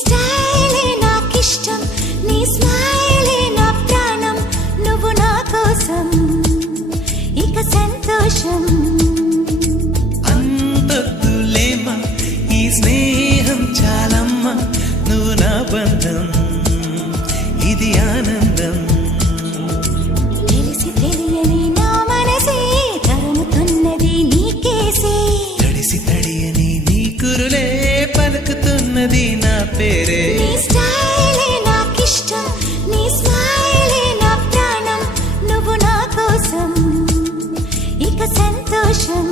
స్టైలే నాకిష్టం, నీ స్మైలే నా ప్రాణం, నువ్వు నా కోసం ఇక సంతోషం. అంతొద్దులేమా ఈ స్నేహం చాలమ్మా, నువ్వు నా బంధం ఇది ఆనందం. తెలిసి తెలియని నా మనసే తరుముతున్నది నీకేసే, తడిసి తడియని నీ కురులే పలుకుతున్నది నా పేరే. నీ స్టైలే నాకిష్టం, నీ స్మైలే నా ప్రాణం, నువ్వు నా కోసం ఇక సంతోషం.